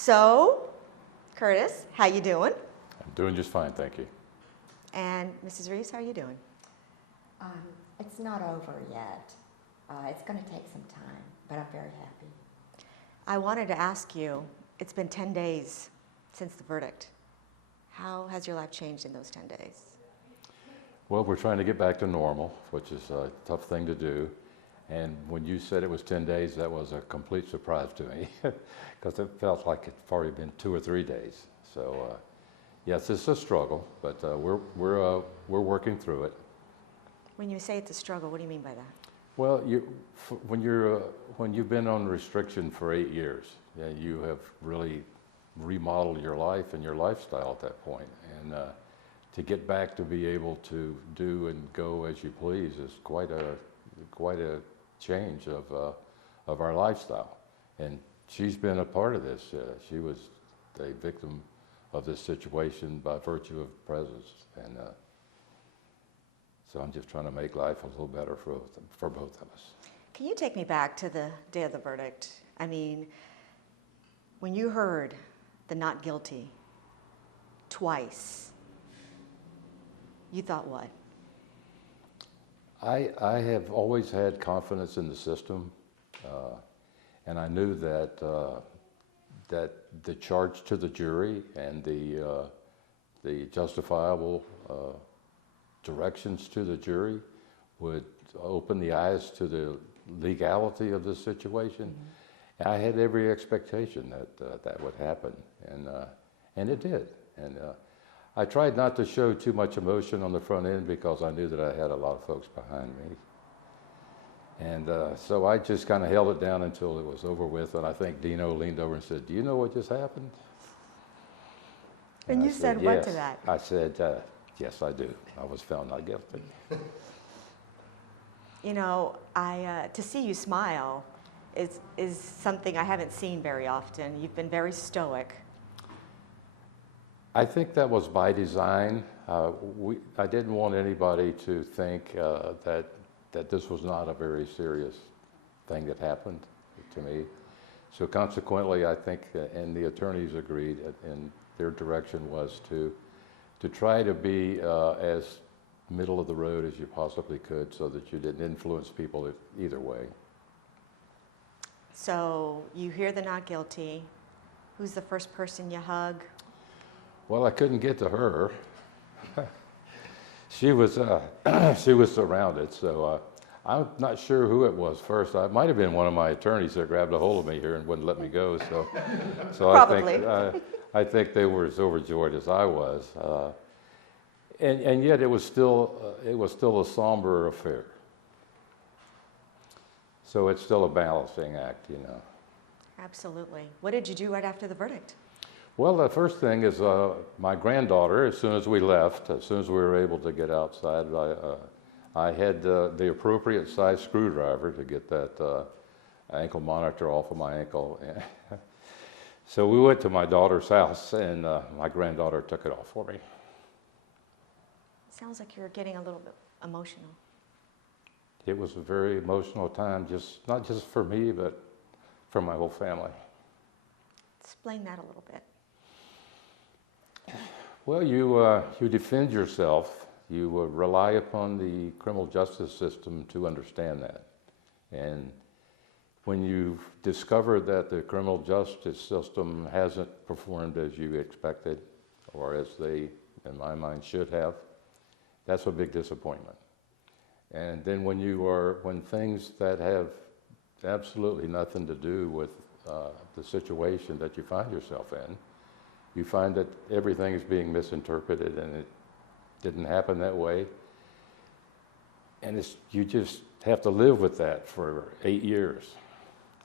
So, Curtis, how you doing? I'm doing just fine, thank you. And Mrs. Reeves, how are you doing? It's not over yet. It's going to take some time, but I'm very happy. I wanted to ask you, it's been 10 days since the verdict. How has your life changed in those 10 days? Well, we're trying to get back to normal, which is a tough thing to do. And when you said it was 10 days, that was a complete surprise to me because it felt like it's already been 2 or 3 days. So, yes, it's a struggle, but we're working through it. When you say it's a struggle, what do you mean by that? Well, when you've been on restriction for 8 years, you have really remodeled your life and your lifestyle at that point. And to get back to be able to do and go as you please is quite a change of our lifestyle. And she's been a part of this. She was a victim of this situation by virtue of presence. And so I'm just trying to make life a little better for both of us. Can you take me back to the day of the verdict? I mean, when you heard the not guilty twice, you thought what? I have always had confidence in the system, and I knew that the charge to the jury and the justifiable directions to the jury would open the eyes to the legality of this situation. Mm-hmm. I had every expectation that would happen, and it did. And I tried not to show too much emotion on the front end because I knew that I had a lot of folks behind me. And so I just kind of held it down until it was over with, and I think Dino leaned over and said, "Do you know what just happened?" And you said what yes. to that? I said, yes, I do. I was found not guilty. You know, to see you smile is something I haven't seen very often. You've been very stoic. I think that was by design. I didn't want anybody to think that this was not a very serious thing that happened to me. So consequently, I think, and the attorneys agreed, and their direction was to try to be as middle of the road as you possibly could so that you didn't influence people either way. So you hear the not guilty. Who's the first person you hug? Well, I couldn't get to her. She was surrounded, so I'm not sure who it was first. It might have been one of my attorneys that grabbed a hold of me here and wouldn't let me go. So Probably. I think they were as overjoyed as I was, and yet it was still a somber affair. So it's still a balancing act, you know. Absolutely. What did you do right after the verdict? Well, the first thing is my granddaughter, as soon as we left, as soon as we were able to get outside, I had the appropriate size screwdriver to get that ankle monitor off of my ankle. So we went to my daughter's house, and my granddaughter took it off for me. Sounds like you're getting a little bit emotional. It was a very emotional time, not just for me, but for my whole family. Explain that a little bit. Well, you defend yourself. You rely upon the criminal justice system to understand that. And when you discover that the criminal justice system hasn't performed as you expected, or as they, in my mind, should have, that's a big disappointment. And then when things that have absolutely nothing to do with the situation that you find yourself in, you find that everything is being misinterpreted and it didn't happen that way. And you just have to live with that for 8 years.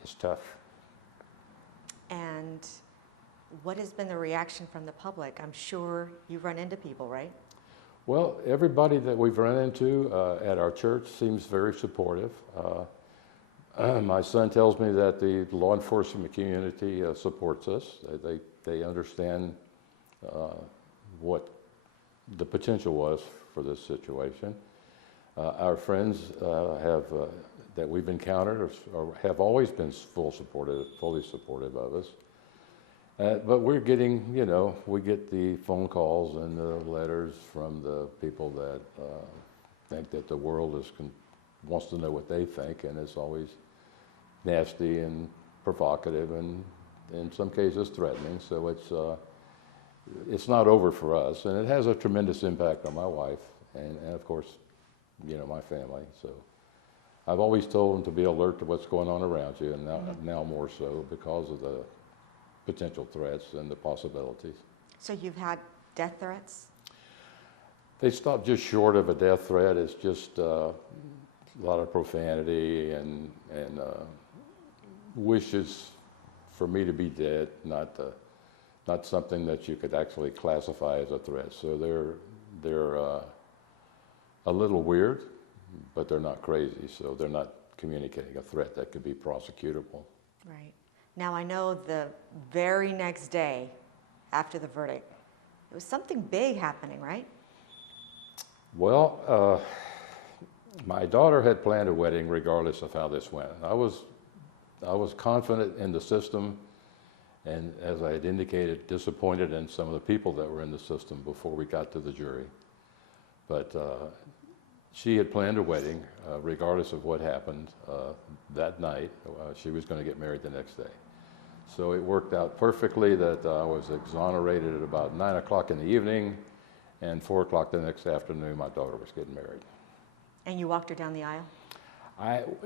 It's tough. And what has been the reaction from the public? I'm sure you've run into people, right? Well, everybody that we've run into at our church seems very supportive. My son tells me that the law enforcement community supports us. They understand what the potential was for this situation. Our friends that we've encountered have always been fully supportive of us. But we're getting, we get the phone calls and the letters from the people that think that the world wants to know what they think, and it's always nasty and provocative and in some cases threatening. So it's not over for us, and it has a tremendous impact on my wife and of course, my family. So I've always told them to be alert to what's going on around you, and now more so because of the potential threats and the possibilities. So you've had death threats? They stop just short of a death threat. It's just a lot of profanity and wishes for me to be dead, not something that you could actually classify as a threat. So they're a little weird, but they're not crazy. So they're not communicating a threat that could be prosecutable. Right. Now I know the very next day after the verdict, there was something big happening, right? Well, my daughter had planned a wedding regardless of how this went. I was confident in the system, and as I had indicated, disappointed in some of the people that were in the system before we got to the jury. But she had planned a wedding regardless of what happened that night. She was going to get married the next day. So it worked out perfectly that I was exonerated at about 9 o'clock in the evening, and 4 o'clock the next afternoon, my daughter was getting married. And you walked her down the aisle?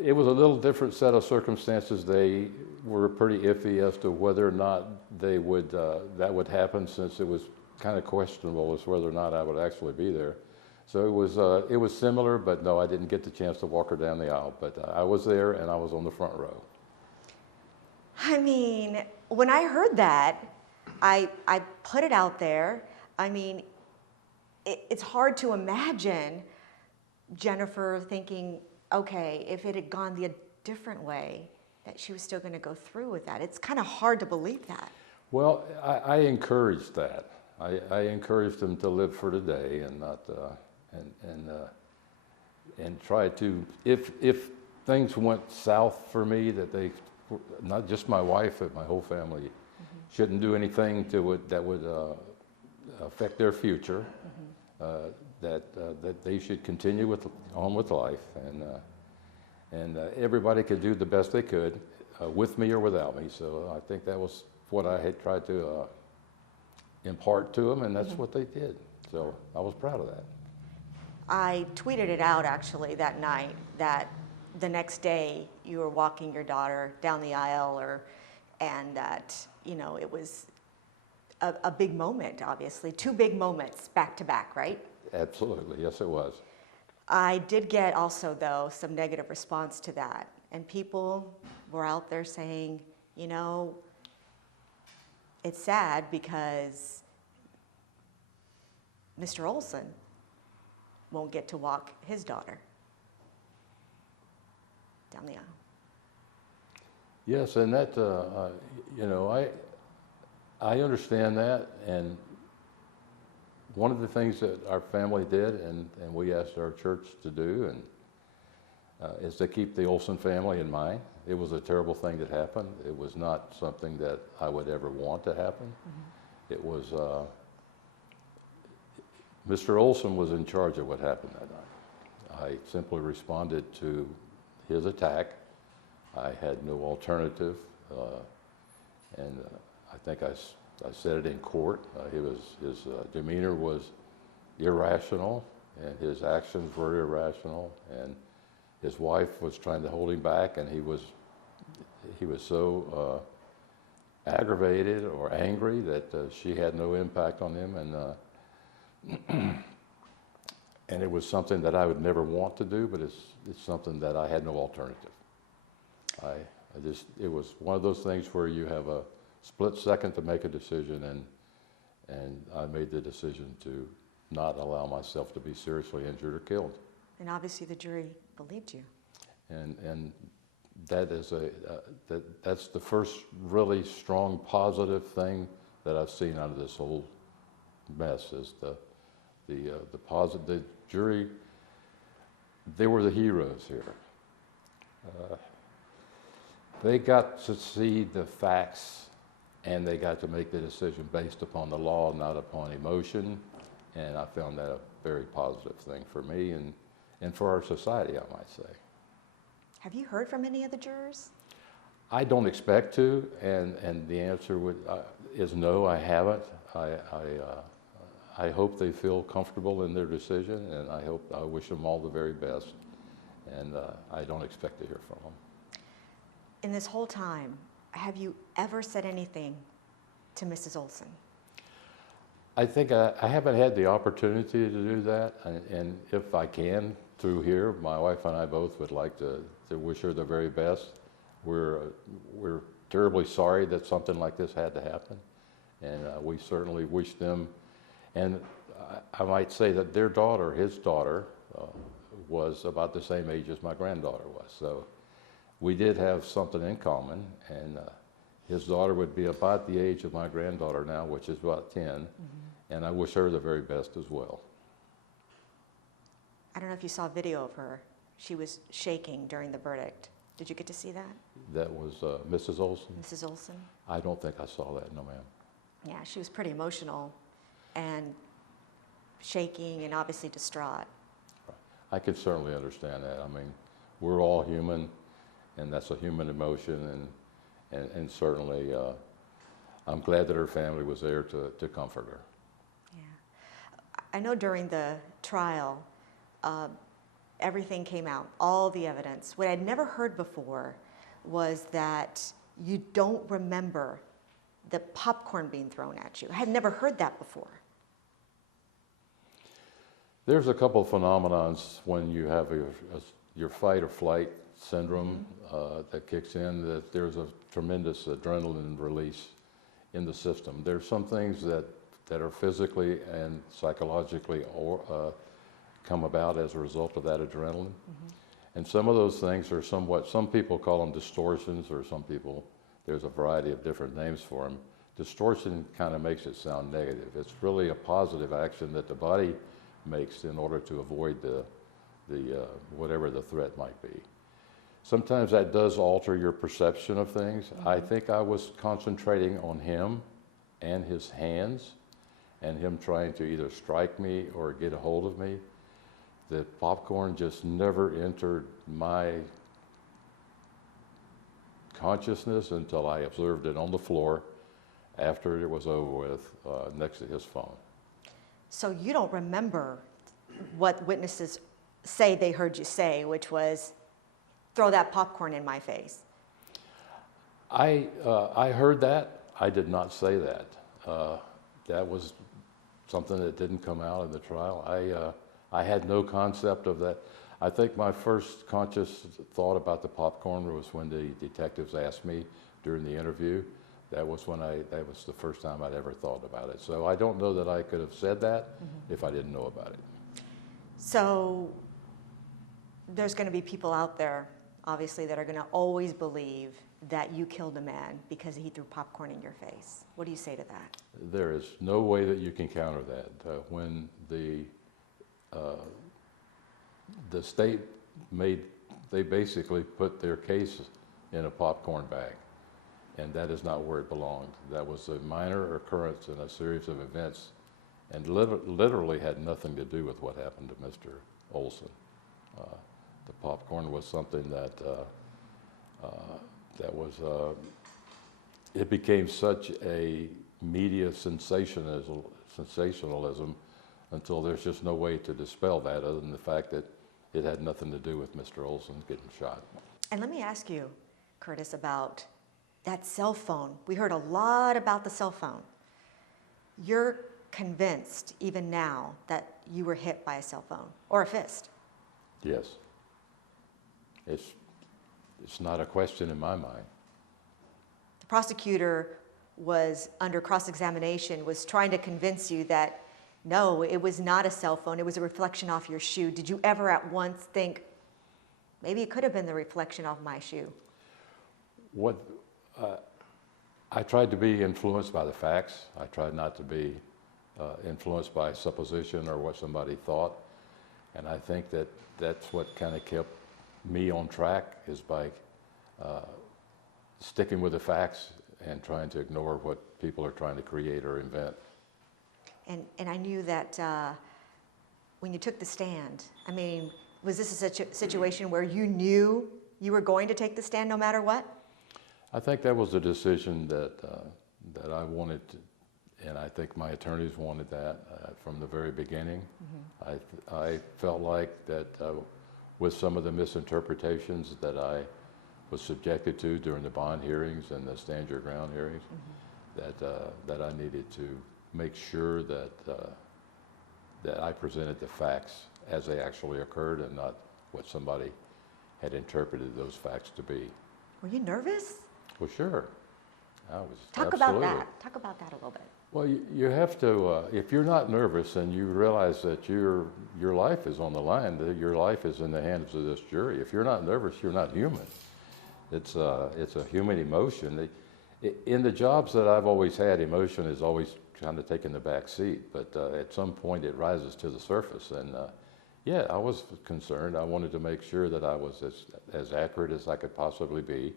It was a little different set of circumstances. They were pretty iffy as to whether or not that would happen, since it was kind of questionable as whether or not I would actually be there. So it was similar, but no, I didn't get the chance to walk her down the aisle. But I was there, and I was on the front row. I mean, when I heard that, I put it out there. I mean, it's hard to imagine Jennifer thinking, okay, if it had gone the different way, that she was still going to go through with that. It's kind of hard to believe that. Well, I encouraged that. I encouraged them to live for today and not and try to, if things went south for me, that they, not just my wife, but my whole family, shouldn't do anything that would affect their future. That they should continue on with life, and everybody could do the best they could with me or without me. So I think that was what I had tried to impart to them, and that's what they did. So I was proud of that. I tweeted it out actually that night, that the next day you were walking your daughter down the aisle, and that it was a big moment. Obviously, two big moments back to back, right? Absolutely, yes, it was. I did get also, though, some negative response to that. And people were out there saying, it's sad because Mr. Olson won't get to walk his daughter down the aisle. Yes, and that, I understand that, and one of the things that our family did, and we asked our church to do, is to keep the Olson family in mind. It was a terrible thing that happened. It was not something that I would ever want to happen. It was, Mr. Olson was in charge of what happened that night. I simply responded to his attack. I had no alternative, and I think I said it in court. His demeanor was irrational, and his actions were irrational, and his wife was trying to hold him back, and he was so aggravated or angry that she had no impact on him, and it was something that I would never want to do, but it's something that I had no alternative. It was one of those things where you have a split second to make a decision, and I made the decision to not allow myself to be seriously injured or killed. And obviously the jury believed you. And that is that's the first really strong positive thing that I've seen out of this whole mess, is the jury. They were the heroes here. They got to see the facts and they got to make the decision based upon the law, not upon emotion, and I found that a very positive thing for me and for our society, I might say. Have you heard from any of the jurors? I don't expect to, and the answer is no, I haven't. I hope they feel comfortable in their decision, and I wish them all the very best, and I don't expect to hear from them. In this whole time, have you ever said anything to Mrs. Olson? I think I haven't had the opportunity to do that, and if I can through here, my wife and I both would like to wish her the very best. We're terribly sorry that something like this had to happen, and we certainly wish them. And I might say that their daughter, his daughter, was about the same age as my granddaughter was. So we did have something in common, and his daughter would be about the age of my granddaughter now, which is about 10, and I wish her the very best as well. I don't know if you saw a video of her. She was shaking during the verdict. Did you get to see that? That was Mrs. Olson? Mrs. Olson? I don't think I saw that, no ma'am. Yeah, she was pretty emotional and shaking and obviously distraught. I can certainly understand that. I mean, we're all human, and that's a human emotion, and certainly I'm glad that her family was there to comfort her. Yeah. I know during the trial, everything came out, all the evidence. What I'd never heard before was that you don't remember the popcorn being thrown at you. I had never heard that before. There's a couple of phenomenons when you have your fight or flight syndrome that kicks in, that there's a tremendous adrenaline release in the system. There's some things that are physically and psychologically come about as a result of that adrenaline. And some of those things are some people call them distortions, or some people, there's a variety of different names for them. Distortion kind of makes it sound negative. It's really a positive action that the body makes in order to avoid the whatever the threat might be. Sometimes that does alter your perception of things. I think I was concentrating on him and his hands, and him trying to either strike me or get a hold of me. The popcorn just never entered my consciousness until I observed it on the floor after it was over with, next to his phone. So you don't remember what witnesses say they heard you say, which was, throw that popcorn in my face. I heard that. I did not say that. That was something that didn't come out in the trial. I had no concept of that. I think my first conscious thought about the popcorn was when the detectives asked me during the interview. That was the first time I'd ever thought about it. So I don't know that I could have said that if I didn't know about it. So there's going to be people out there, obviously, that are going to always believe that you killed a man because he threw popcorn in your face. What do you say to that? There is no way that you can counter that. When the state they basically put their case in a popcorn bag, and that is not where it belonged. That was a minor occurrence in a series of events, and literally had nothing to do with what happened to Mr. Olson. The popcorn was something that it became such a media sensationalism until there's just no way to dispel that other than the fact that it had nothing to do with Mr. Olson getting shot. And let me ask you, Curtis, about that cell phone. We heard a lot about the cell phone. You're convinced, even now, that you were hit by a cell phone or a fist? Yes. It's not a question in my mind. The prosecutor was, under cross-examination, was trying to convince you that, no, it was not a cell phone, it was a reflection off your shoe. Did you ever at once think, maybe it could have been the reflection off my shoe? I tried to be influenced by the facts. I tried not to be influenced by supposition or what somebody thought. And I think that's what kind of kept me on track, is by sticking with the facts and trying to ignore what people are trying to create or invent. And I knew that when you took the stand, I mean, was this a situation where you knew you were going to take the stand no matter what? I think that was a decision that I wanted to, and I think my attorneys wanted that from the very beginning. Mm-hmm. I felt like that with some of the misinterpretations that I was subjected to during the bond hearings and the stand your ground hearings, mm-hmm. that I needed to make sure that I presented the facts as they actually occurred and not what somebody had interpreted those facts to be. Were you nervous? Well, sure. I was. Talk absolutely. about that. Talk about that a little bit. Well, you have to, if you're not nervous and you realize that your life is on the line, that your life is in the hands of this jury. If you're not nervous, you're not human. It's a human emotion. In the jobs that I've always had, emotion is always kind of taking the back seat, but at some point it rises to the surface. And yeah, I was concerned. I wanted to make sure that I was as accurate as I could possibly be.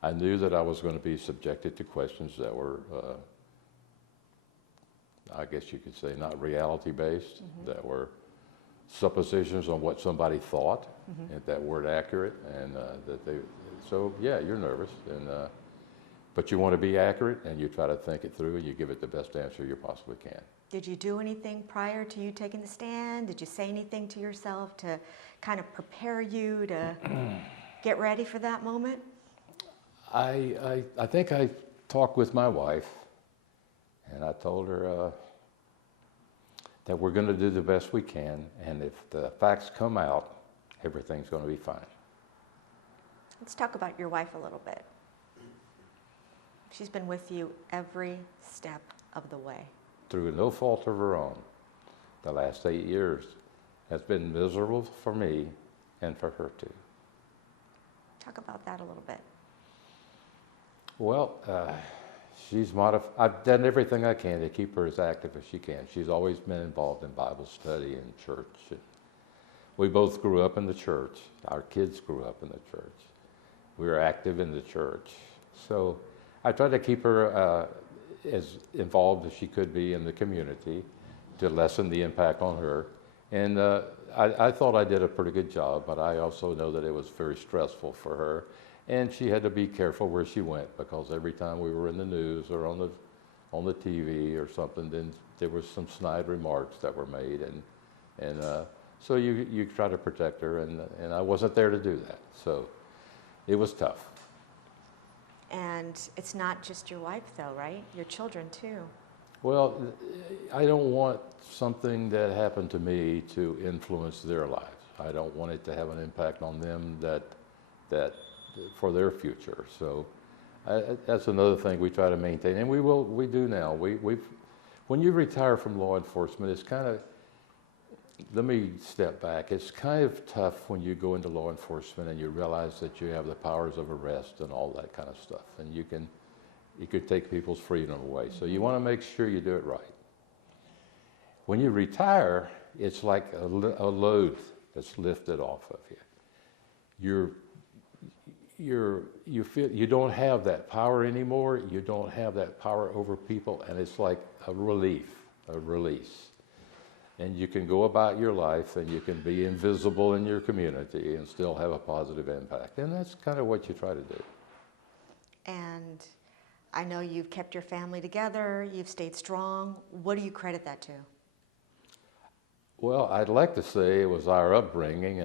I knew that I was going to be subjected to questions that were, I guess you could say, not reality-based, mm-hmm. that were suppositions on what somebody thought, mm-hmm. and that weren't accurate, and so yeah, you're nervous, and but you want to be accurate, and you try to think it through, and you give it the best answer you possibly can. Did you do anything prior to you taking the stand? Did you say anything to yourself to kind of prepare you to get ready for that moment? I think I talked with my wife, and I told her that we're going to do the best we can, and if the facts come out, everything's going to be fine. Let's talk about your wife a little bit. She's been with you every step of the way. Through no fault of her own. The last 8 years has been miserable for me and for her too. Talk about that a little bit. Well, I've done everything I can to keep her as active as she can. She's always been involved in Bible study and church. We both grew up in the church. Our kids grew up in the church. We were active in the church. So I tried to keep her as involved as she could be in the community to lessen the impact on her. And I thought I did a pretty good job, but I also know that it was very stressful for her. And she had to be careful where she went, because every time we were in the news or on the TV or something, then there was some snide remarks that were made, and so you try to protect her, and I wasn't there to do that, so it was tough. And it's not just your wife, though, right? Your children too. Well, I don't want something that happened to me to influence their lives. I don't want it to have an impact on them that for their future. So that's another thing we try to maintain, and we do now. When you retire from law enforcement, it's kind of, let me step back. It's kind of tough when you go into law enforcement and you realize that you have the powers of arrest and all that kind of stuff, and you could take people's freedom away. So you want to make sure you do it right. When you retire, it's like a load that's lifted off of you. You feel you don't have that power anymore. You don't have that power over people, and it's like a relief, a release. And you can go about your life, and you can be invisible in your community and still have a positive impact. And that's kind of what you try to do. And I know you've kept your family together. You've stayed strong. What do you credit that to? Well, I'd like to say it was our upbringing,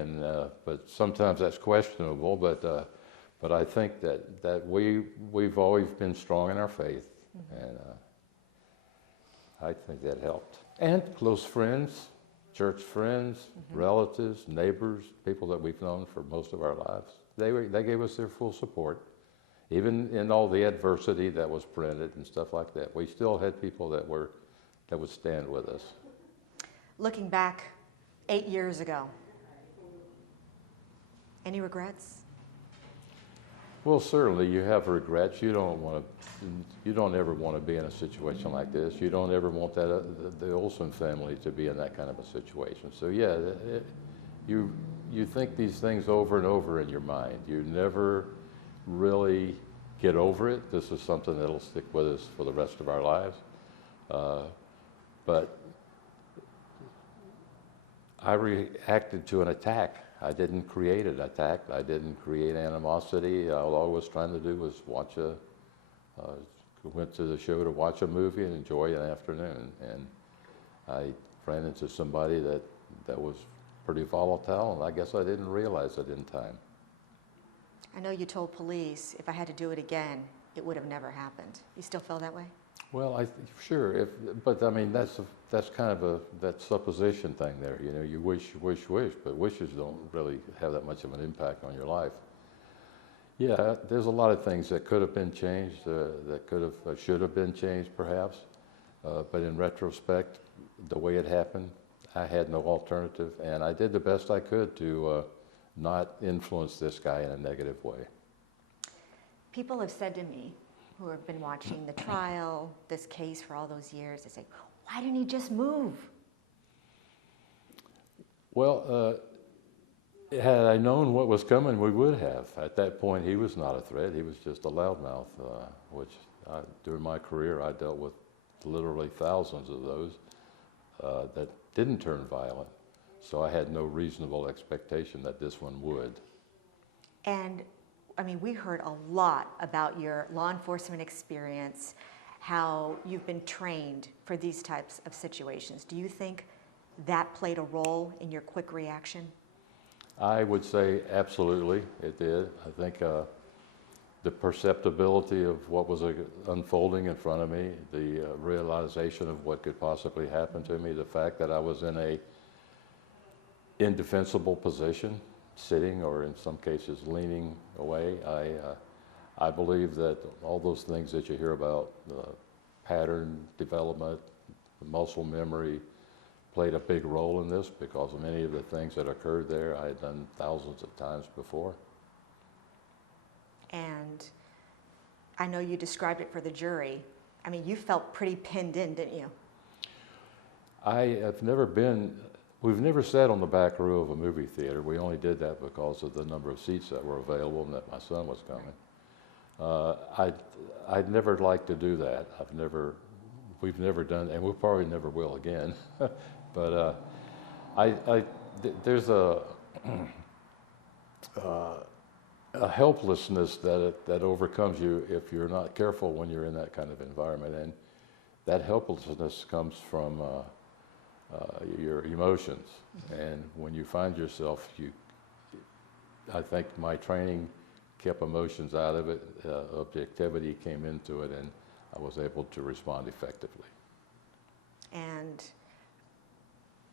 but sometimes that's questionable. But I think that we've always been strong in our faith, mm-hmm. and I think that helped. And close friends, church friends, mm-hmm. relatives, neighbors, people that we've known for most of our lives. They gave us their full support, even in all the adversity that was printed and stuff like that. We still had people that would stand with us. Looking back 8 years ago, any regrets? Well, certainly you have regrets. You don't ever want to be in a situation like this. You don't ever want the Olsen family to be in that kind of a situation. So yeah, you think these things over and over in your mind. You never really get over it. This is something that'll stick with us for the rest of our lives. But I reacted to an attack. I didn't create an attack. I didn't create animosity. All I was trying to do was went to the show to watch a movie and enjoy an afternoon. And I ran into somebody that was pretty volatile, and I guess I didn't realize it in time. I know you told police if I had to do it again, it would have never happened. You still feel that way? Well, sure, but I mean, that's kind of that supposition thing there. You know, you wish, but wishes don't really have that much of an impact on your life. Yeah, there's a lot of things that could have been changed, that should have been changed perhaps, but in retrospect, the way it happened, I had no alternative, and I did the best I could to not influence this guy in a negative way. People have said to me, who have been watching the trial, this case for all those years, they say, why didn't he just move? Well, had I known what was coming, we would have. At that point, he was not a threat. He was just a loudmouth, which during my career, I dealt with literally thousands of those that didn't turn violent. So I had no reasonable expectation that this one would. And I mean, we heard a lot about your law enforcement experience, how you've been trained for these types of situations. Do you think that played a role in your quick reaction? I would say absolutely it did. I think the perceptibility of what was unfolding in front of me, the realization of what could possibly happen to me, the fact that I was in a indefensible position, sitting or in some cases leaning away. I believe that all those things that you hear about, pattern development, muscle memory, played a big role in this because many of the things that occurred there I had done thousands of times before. And I know you described it for the jury. I mean, you felt pretty pinned in, didn't you? We've never sat on the back row of a movie theater. We only did that because of the number of seats that were available and that my son was coming. I'd never like to do that. We've never done, and we probably never will again. But there's a helplessness that overcomes you if you're not careful when you're in that kind of environment, and that helplessness comes from your emotions. And when you find yourself, I think my training kept emotions out of it, objectivity came into it, and I was able to respond effectively. And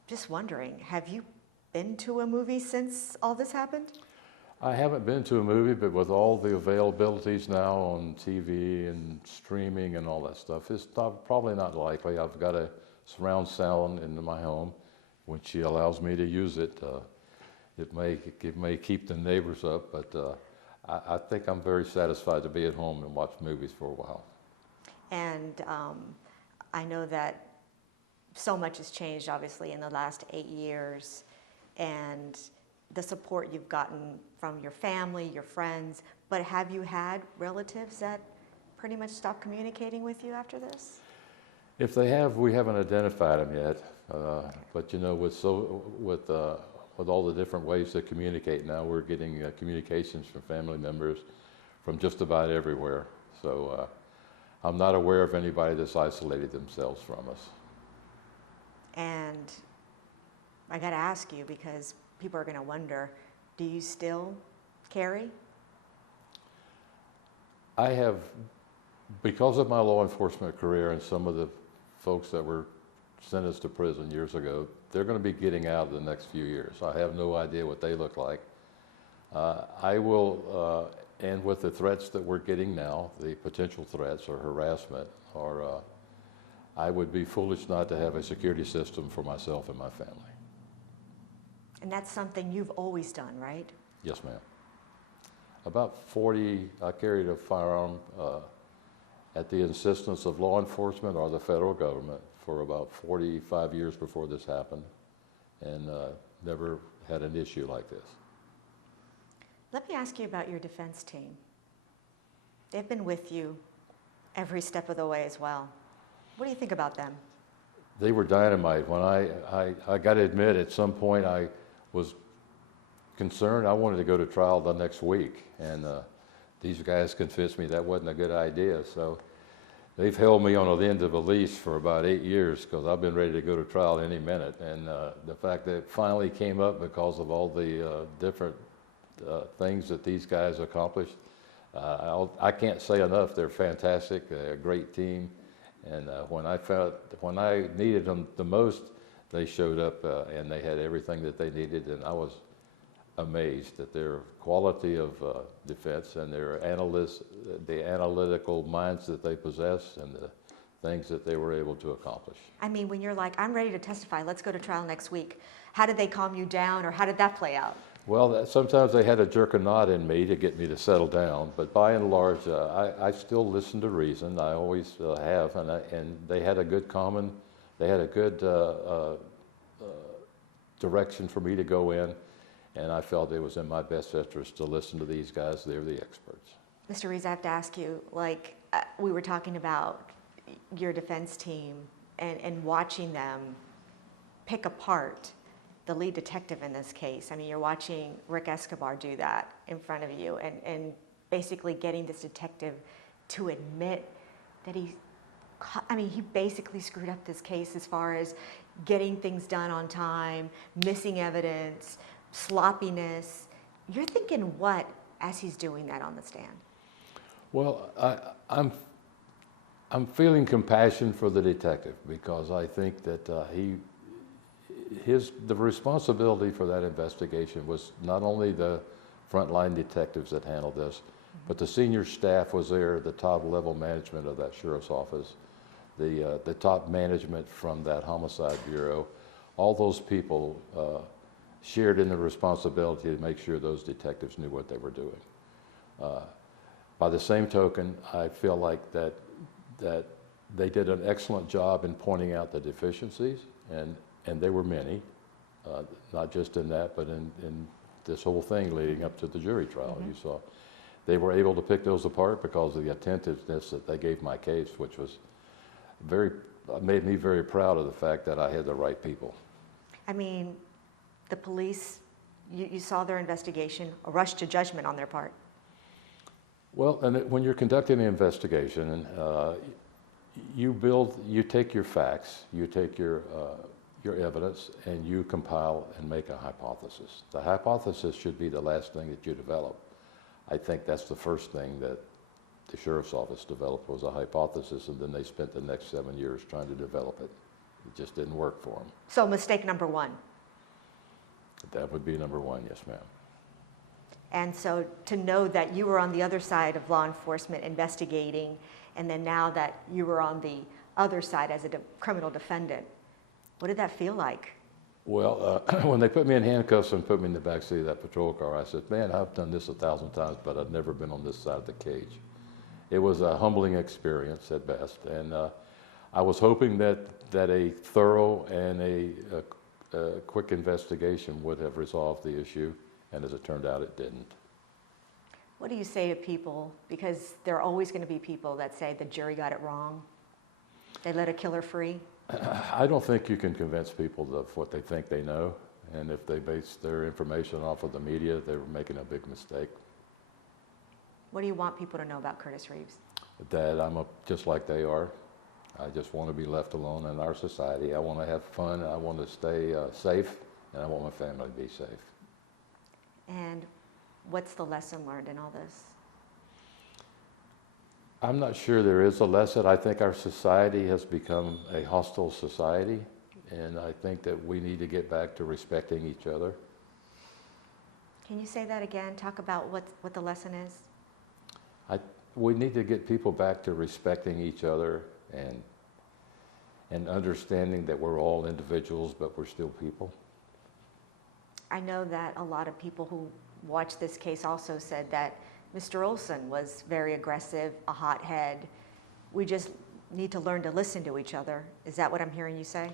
just wondering, have you been to a movie since all this happened? I haven't been to a movie, but with all the availabilities now on TV and streaming and all that stuff, it's probably not likely. I've got a surround sound in my home. When she allows me to use it, it may keep the neighbors up, but I think I'm very satisfied to be at home and watch movies for a while. And I know that so much has changed, obviously, in the last 8 years, and the support you've gotten from your family, your friends, but have you had relatives that pretty much stopped communicating with you after this? If they have, we haven't identified them yet. But you know, with all the different ways to communicate now, we're getting communications from family members from just about everywhere. So I'm not aware of anybody that's isolated themselves from us. And I got to ask you, because people are going to wonder, do you still carry? I have, because of my law enforcement career and some of the folks that were sentenced to prison years ago, they're going to be getting out in the next few years. I have no idea what they look like. I will, and with the threats that we're getting now, the potential threats or harassment, or I would be foolish not to have a security system for myself and my family. And that's something you've always done, right? Yes, ma'am. I carried a firearm at the insistence of law enforcement or the federal government for about 45 years before this happened, and never had an issue like this. Let me ask you about your defense team. They've been with you every step of the way as well. What do you think about them? They were dynamite. When I got to admit, at some point I was concerned. I wanted to go to trial the next week, and these guys convinced me that wasn't a good idea. So they've held me on the end of a leash for about 8 years because I've been ready to go to trial any minute. And the fact that it finally came up because of all the different things that these guys accomplished, I can't say enough. They're fantastic. They're a great team. And when I needed them the most, they showed up and they had everything that they needed. And I was amazed at their quality of defense and their the analytical minds that they possess and the things that they were able to accomplish. I mean, when you're like, I'm ready to testify, let's go to trial next week, how did they calm you down, or how did that play out? Well, sometimes they had to jerk a knot in me to get me to settle down, but by and large, I still listen to reason. I always have, and they had a good direction for me to go in, and I felt it was in my best interest to listen to these guys. They're the experts. Mr. Reeves, I have to ask you, like, we were talking about your defense team and watching them pick apart the lead detective in this case. I mean, you're watching Rick Escobar do that in front of you and basically getting this detective to admit that he basically screwed up this case as far as getting things done on time, missing evidence, sloppiness. You're thinking what as he's doing that on the stand? Well, I'm feeling compassion for the detective because I think that the responsibility for that investigation was not only the frontline detectives that handled this, but the senior staff was there, the top level management of that sheriff's office, the top management from that homicide bureau. All those people shared in the responsibility to make sure those detectives knew what they were doing. By the same token, I feel like that they did an excellent job in pointing out the deficiencies, and there were many, not just in that, but in this whole thing leading up to the jury trial. You saw they were able to pick those apart because of the attentiveness that they gave my case, which was made me very proud of the fact that I had the right people. I mean, the police, you saw their investigation, a rush to judgment on their part. Well, and when you're conducting an investigation, you take your facts, you take your evidence, and you compile and make a hypothesis. The hypothesis should be the last thing that you develop. I think that's the first thing that the sheriff's office developed was a hypothesis, and then they spent the next 7 years trying to develop it. It just didn't work for them. So mistake number one. That would be number one, yes, ma'am. And so to know that you were on the other side of law enforcement investigating, and then now that you were on the other side as a criminal defendant, what did that feel like? Well, when they put me in handcuffs and put me in the backseat of that patrol car, I said, man, I've done this 1,000 times, but I've never been on this side of the cage. It was a humbling experience at best, and I was hoping that a thorough and a quick investigation would have resolved the issue, and as it turned out, it didn't. What do you say to people? Because there are always going to be people that say the jury got it wrong. They let a killer free. I don't think you can convince people of what they think they know, and if they base their information off of the media, they're making a big mistake. What do you want people to know about Curtis Reeves? That I'm just like they are. I just want to be left alone in our society. I want to have fun. I want to stay safe, and I want my family to be safe. And what's the lesson learned in all this? I'm not sure there is a lesson. I think our society has become a hostile society, and I think that we need to get back to respecting each other. Can you say that again? Talk about what the lesson is. We need to get people back to respecting each other and understanding that we're all individuals, but we're still people. I know that a lot of people who watched this case also said that Mr. Olson was very aggressive, a hothead. We just need to learn to listen to each other. Is that what I'm hearing you say?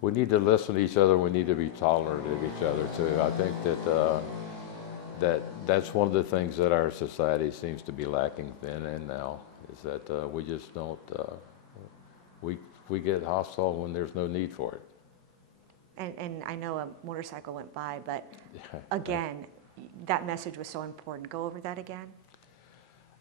We need to listen to each other. We need to be tolerant of each other, too. I think that that's one of the things that our society seems to be lacking then and now, is that we just don't, we get hostile when there's no need for it. And I know a motorcycle went by, but again, that message was so important. Go over that again.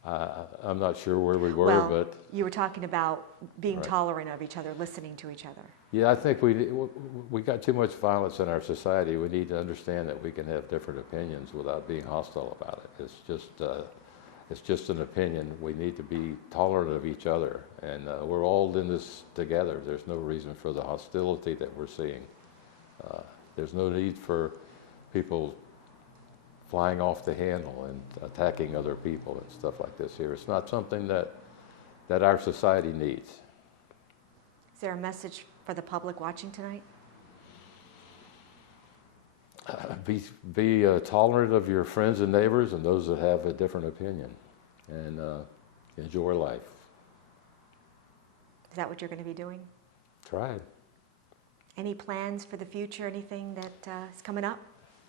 I'm not sure where we were, Well, but you were talking about being Right. tolerant of each other, listening to each other. yeah, I think we got too much violence in our society. We need to understand that we can have different opinions without being hostile about it. It's just an opinion. We need to be tolerant of each other, and we're all in this together. There's no reason for the hostility that we're seeing. There's no need for people flying off the handle and attacking other people and stuff like this here. It's not something that our society needs. Is there a message for the public watching tonight? Be tolerant of your friends and neighbors and those that have a different opinion, and enjoy life. Is that what you're going to be doing? Try it. Any plans for the future? Anything that is coming up?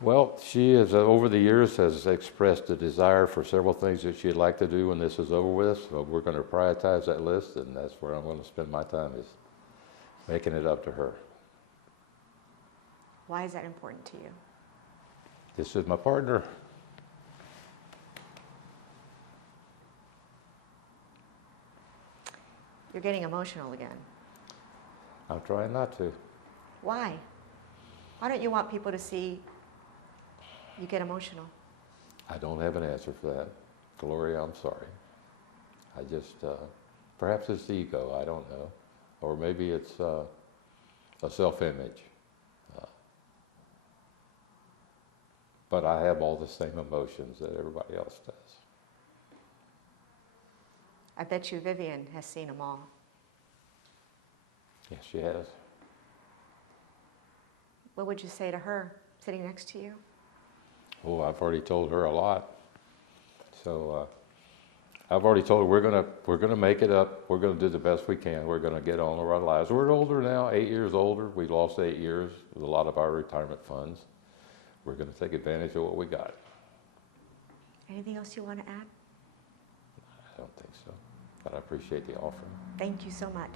Well, she has, over the years, has expressed a desire for several things that she'd like to do when this is over with. So we're going to prioritize that list, and that's where I'm going to spend my time, is making it up to her. Why is that important to you? This is my partner. You're getting emotional again. I'm trying not to. Why? Why don't you want people to see you get emotional? I don't have an answer for that. Gloria, I'm sorry. I just, perhaps it's ego, I don't know. Or maybe it's a self-image. But I have all the same emotions that everybody else does. I bet you Vivian has seen them all. Yes, she has. What would you say to her sitting next to you? Oh, I've already told her a lot. So I've already told her we're gonna make it up. We're gonna do the best we can. We're gonna get on with our lives. We're older now, 8 years older. We lost 8 years with a lot of our retirement funds. We're gonna take advantage of what we got. Anything else you want to add? I don't think so, but I appreciate the offer. Thank you so much.